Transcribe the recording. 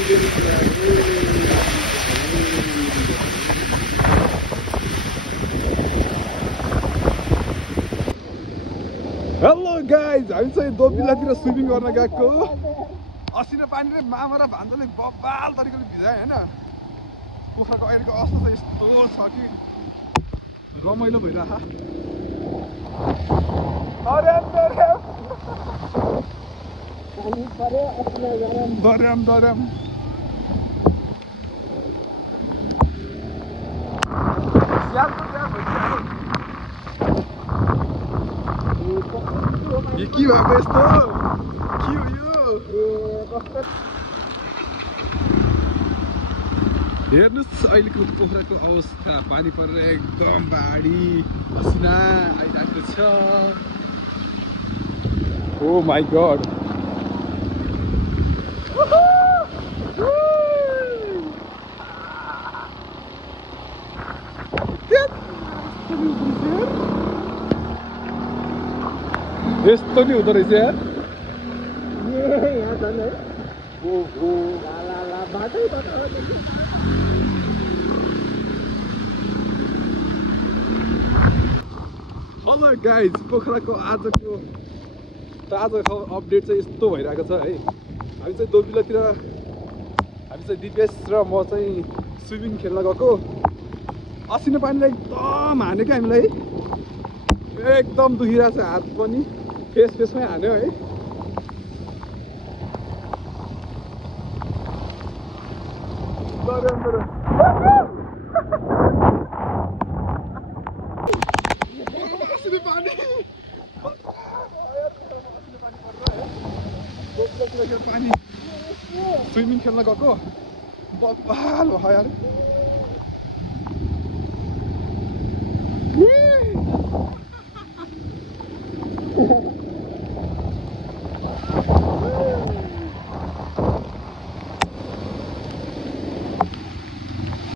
Hello guys, हामी चाहिँ दोबिलातिर swimming गर्न गएको। असिना पानीले मामा र भान्जाले बब्बाल तरिकाले भिजायो होइन। पोखराको अहिलेको अवस्था चाहिँ यस्तो छ कि रमाइलो भइरहेको। दर्याम दर्याम यो के भएको यस्तो? के हो यो? हेर्नुहोस् अहिलेको पोखराको अवस्था। पानी परेर एकदम बाढी असिना आइरहेको छ। ओ माई गड, यस्तो नि हुँदो रहेछ यार। यहाँ छन् है। ओहो ला बाटैबाट। हेलो गाइज, पोखराको आजको अपडेट चाहिँ यस्तो भइरहेको छ है। हामी चाहिँ दोबिलातिर, हामी चाहिँ दिपेश र म चाहिँ स्विमिङ खेल्न गएको। असिना पानीले एकदम हान्यो क्या हामीलाई, एकदम दुखिरहेको छ। हात पनि फेसमै हान्यो है। पानी स्विमिङ खेल्न गएको बब्बाल भयो यार।